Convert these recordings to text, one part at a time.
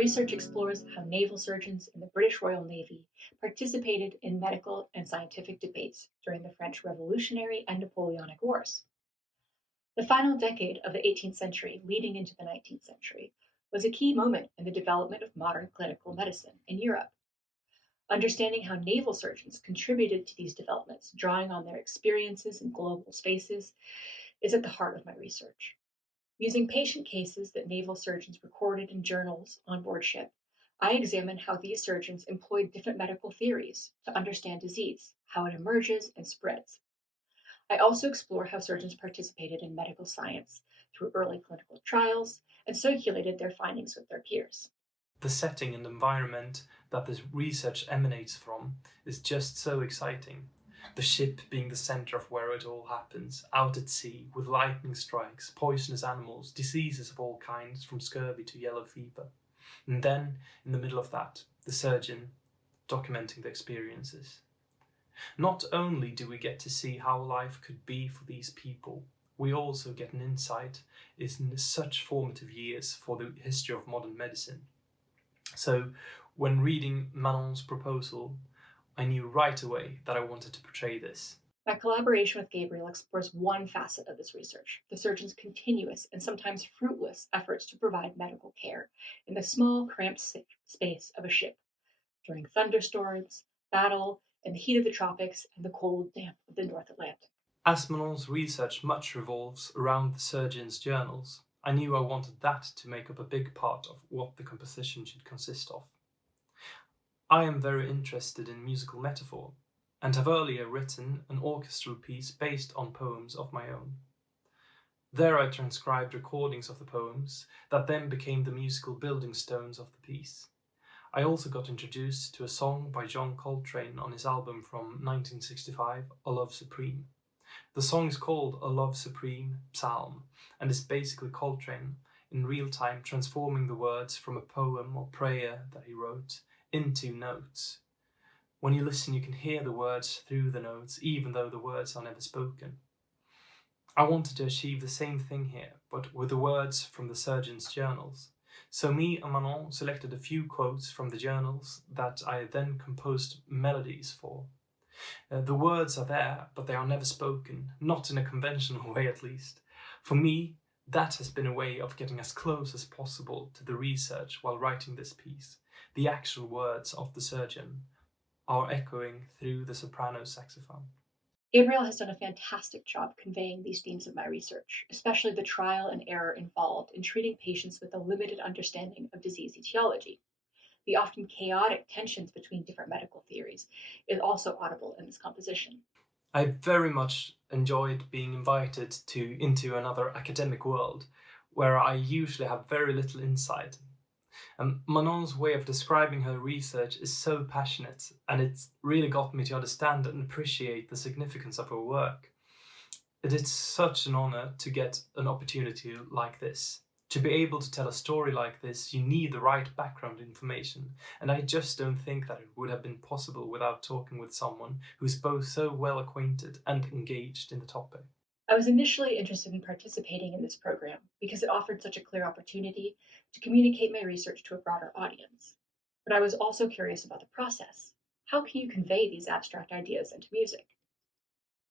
research explores how naval surgeons in the British Royal Navy participated in medical and scientific debates during the French Revolutionary and Napoleonic Wars. The final decade of the 18th century, leading into the 19th century, was a key moment in the development of modern clinical medicine in Europe. Understanding how naval surgeons contributed to these developments, drawing on their experiences in global spaces, is at the heart of my research. Using patient cases that naval surgeons recorded in journals on board ship, I examine how these surgeons employed different medical theories to understand disease, how it emerges and spreads. I also explore how surgeons participated in medical science through early clinical trials and circulated their findings with their peers. The setting and environment that this research emanates from is just so exciting. The ship being the center of where it all happens, out at sea, with lightning strikes, poisonous animals, diseases of all kinds, from scurvy to yellow fever. And then, in the middle of that, the surgeon documenting the experiences. Not only do we get to see how life could be for these people, we also get an insight in such formative years for the history of modern medicine. So, when reading Manon's proposal, I knew right away that I wanted to portray this. My collaboration with Gabriel explores one facet of this research: the surgeon's continuous and sometimes fruitless efforts to provide medical care in the small, cramped space of a ship during thunderstorms, battle, in the heat of the tropics, and the cold damp of the North Atlantic. As Manon's research much revolves around the surgeon's journals, I knew I wanted that to make up a big part of what the composition should consist of. I am very interested in musical metaphor, and have earlier written an orchestral piece based on poems of my own. There I transcribed recordings of the poems that then became the musical building stones of the piece. I also got introduced to a song by John Coltrane on his album from 1965, A Love Supreme. The song is called A Love Supreme Psalm, and is basically Coltrane in real time transforming the words from a poem or prayer that he wrote into notes. When you listen, you can hear the words through the notes, even though the words are never spoken. I wanted to achieve the same thing here, but with the words from the surgeon's journals. So me and Manon selected a few quotes from the journals that I then composed melodies for. The words are there, but they are never spoken, not in a conventional way at least. For me, that has been a way of getting as close as possible to the research while writing this piece. The actual words of the surgeon are echoing through the soprano saxophone. Gabriel has done a fantastic job conveying these themes of my research, especially the trial and error involved in treating patients with a limited understanding of disease etiology. The often chaotic tensions between different medical theories is also audible in this composition. I very much enjoyed being invited into another academic world where I usually have very little insight. And Manon's way of describing her research is so passionate, and it's really got me to understand and appreciate the significance of her work. It is such an honor to get an opportunity like this. To be able to tell a story like this, you need the right background information, and I just don't think that it would have been possible without talking with someone who's both so well acquainted and engaged in the topic. I was initially interested in participating in this program because it offered such a clear opportunity to communicate my research to a broader audience. But I was also curious about the process. How can you convey these abstract ideas into music?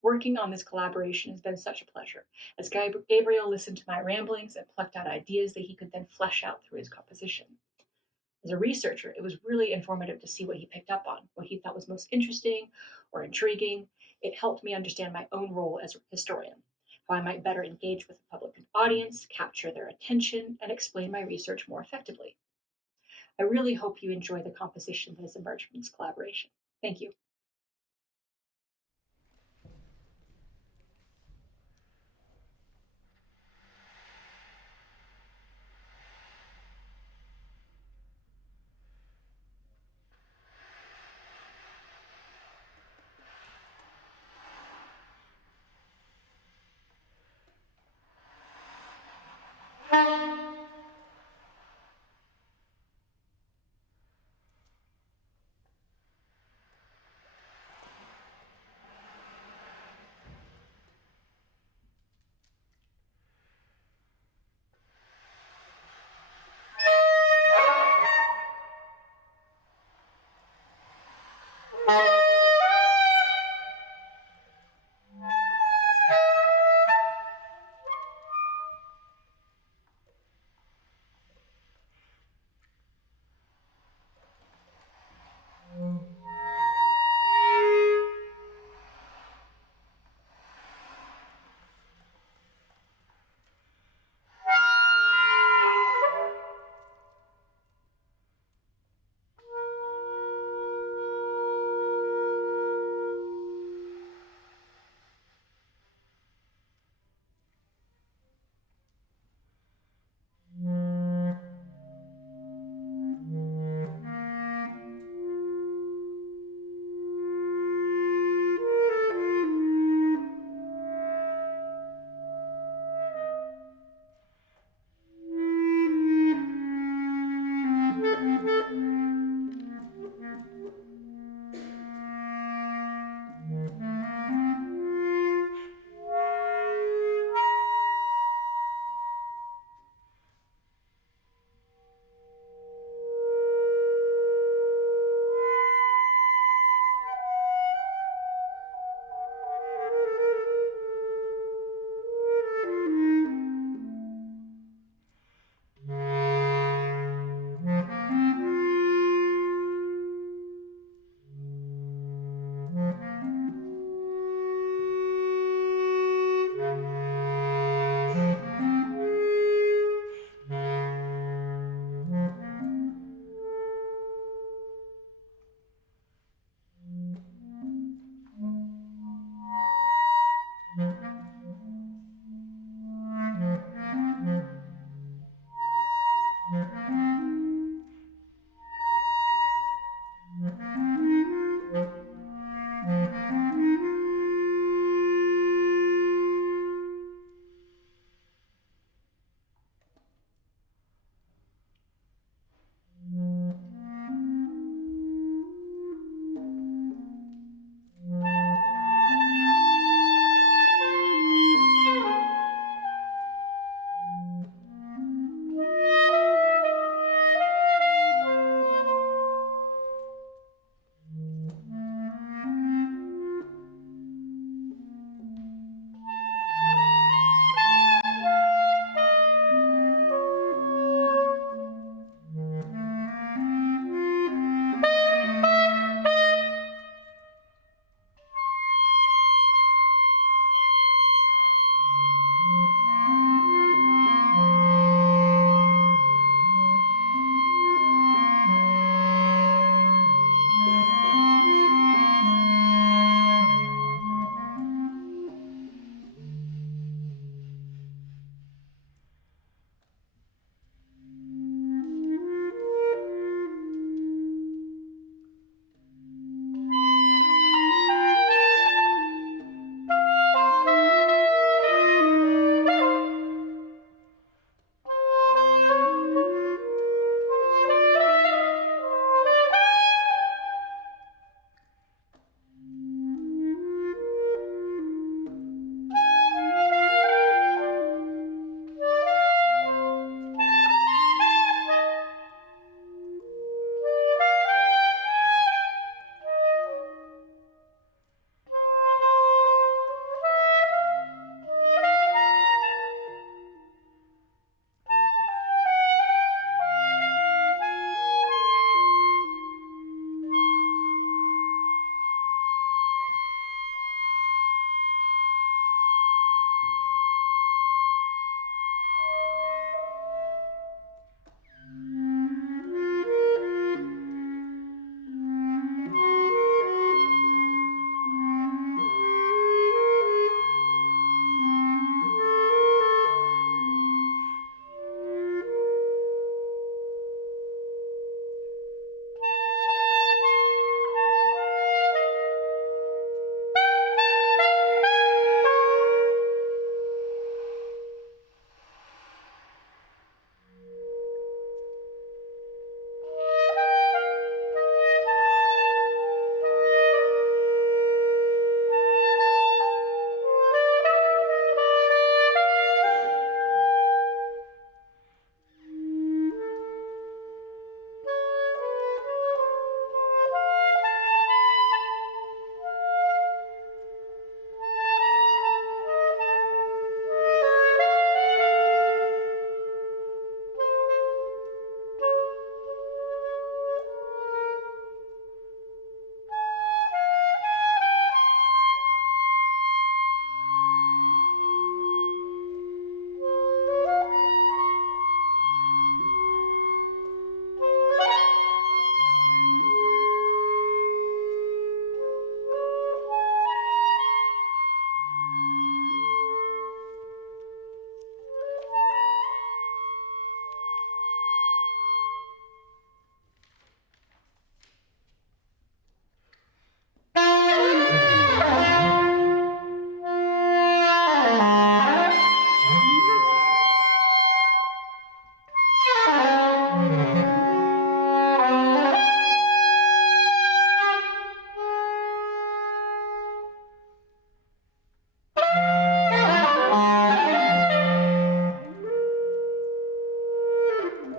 Working on this collaboration has been such a pleasure, as Gabriel listened to my ramblings and plucked out ideas that he could then flesh out through his composition. As a researcher, it was really informative to see what he picked up on, what he thought was most interesting or intriguing. It helped me understand my own role as a historian, how I might better engage with the public and audience, capture their attention, and explain my research more effectively. I really hope you enjoy the composition that has emerged from this collaboration. Thank you.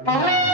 Bye.